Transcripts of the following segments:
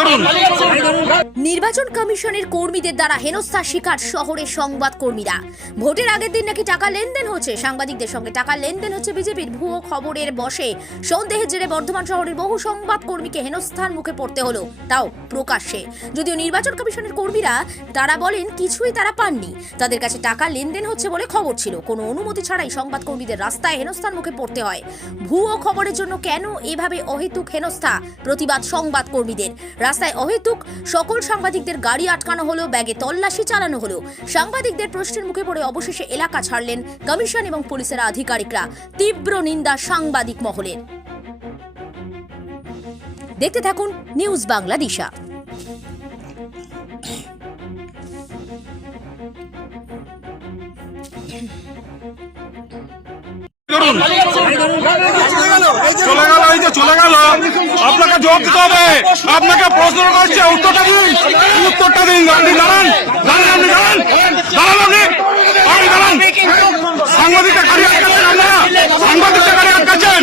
করুন নির্বাচন কমিশনের কর্মীদের দ্বারা হেনস্থার শিকার শহরের সংবাদ কর্মীরা। ভোটের আগের দিন নাকি টাকা লেনদেন হচ্ছে? সাংবাদিকদের সঙ্গে টাকা লেনদেন হচ্ছে বিজেপির। ভুয়ো খবরের বসে সন্দেহের জেরে বর্ধমান শহরের বহু সংবাদ কর্মীকে হেনস্থার মুখে পড়তে হলো, তাও প্রকাশ্যে। যদিও নির্বাচন কমিশনের কর্মীরা, তারা বলেন কিছুই তারা পাননি। তাদের কাছে টাকা লেনদেন হচ্ছে বলে খবর ছিল। কোনো অনুমতি ছাড়াই সংবাদ কর্মীদের রাস্তায় হেনস্থার মুখে পড়তে হয়। ভুয়ো খবরের জন্য কেন এভাবে অহেতুক হেনস্থা? প্রতিবাদ সংবাদ কর্মীদের রাস্তায় অহেতুক সকল সাংবাদিকদের গাড়ি আটকানো হলো, ব্যাগে তল্লাশি চালানো হলো। সাংবাদিকদের প্রশ্নের মুখে পড়ে অবশেষে এলাকা ছাড়লেন কমিশন এবং পুলিশের আধিকারিকরা। তীব্র নিন্দা সাংবাদিক মহলের। দেখতে থাকুন নিউজ বাংলা দিশা। করুন চলে গেল এই যে চলে গেল আপনাকে জবাব দিতে হবে আপনাকে প্রশ্ন করছে উত্তরটা দিন উত্তরটা দিন আপনি দাঁড়ান দাঁড়ান আপনি দাঁড়ান আটকাচ্ছেন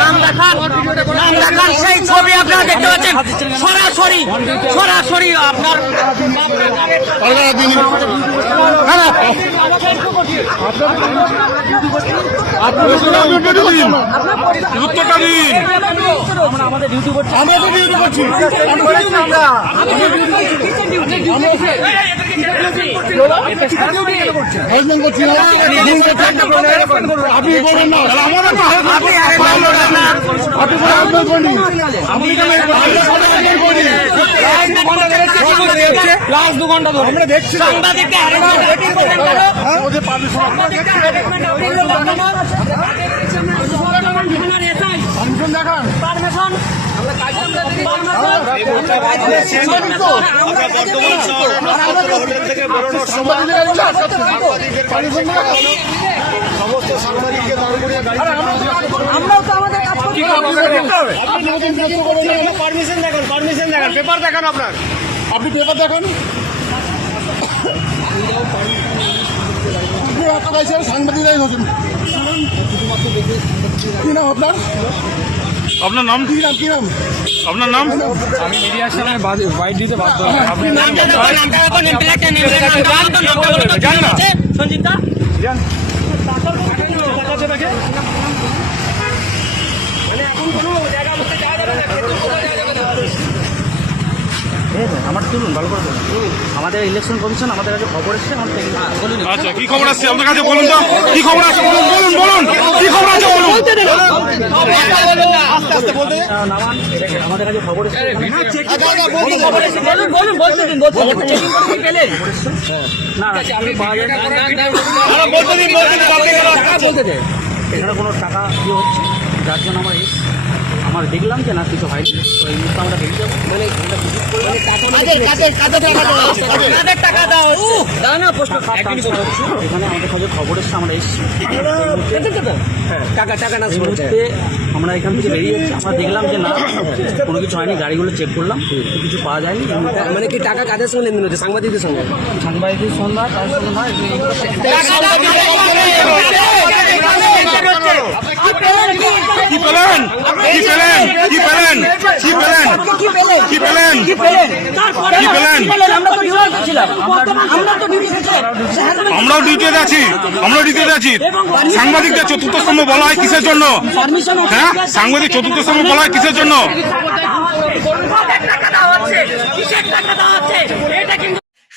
নাম দেখান সেই ছবি আপনারা দেখতে পাচ্ছেন। সরাসরি সরাসরি আপনার দিন আপনি বলেন না। আপনি লাস্ট দু ঘণ্টা ধরে আমরা দেখছি। সাংবাদিককে harassment waiting করবেন কেন? সাংবাদিককে harassment waiting করবেন কেন? থানার SI, permission? আমরাও তো আমাদের কাজ করছি। পারমিশন দেখান পারমিশন দেখান পেপার দেখান আপনার আপনি পেপার দেখান আপনি এত গাইছেন সাংবাদিকরাই হচ্ছেন কি নাম আপনার আপনার নাম কি নাম কি নাম আপনার নাম? নামটা দেখো, নামটা দেখো, name tag টা, name tag টা, জান তো, নামটা বলো তো, কি নাম আছে? সঞ্জিত? মানে আমার তুলুন ভালো করে আমাদের ইলেকশন কমিশন আমাদের কাছে খবর এসছে আমার থেকে বলুন আচ্ছা কি খবর আছে আপনার কাছে বলুন তো। কি খবর আছে বলুন বলুন বলুন। কি খবর আছে বলুন নামান আমাদের কাছে খবর এসছে বলুন, বলুন, বলতে দিন, বলতে দিন। Checking করে কি পেলেন? না আমি পাওয়া যায় না। এখানে কোনো টাকা ইয়ে হচ্ছে যার জন্য আমার এসছি। আমার দেখলাম যে না কিছু হয়নি তো এই মুহূর্তে আমরা বেরিয়ে যাব মানে। এখানে আমাদের কাছে খবর এসছে আমরা এসছি টাকা টাকা না মুহূর্তে আমরা এখান থেকে বেরিয়ে যাচ্ছি আমরা দেখলাম যে না কোনো কিছু হয়নি গাড়িগুলো চেক করলাম কিছু পাওয়া যায়নি মানে কি টাকা কাদের সঙ্গে লেনদেন হচ্ছে সাংবাদিকদের সঙ্গে তার সঙ্গে নয় কি পেলেন কি পেলেন কি পেলেন কি পেলেন কি পেলেন কি পেলেন আমরাও ডিউটিতে আছি। আমরাও ডিউটিতে আছি। সাংবাদিকদের চতুর্থ স্তম্ভ বলা হয় কিসের জন্য? হ্যাঁ? সাংবাদিক চতুর্থ স্তম্ভ বলা হয় কিসের জন্য?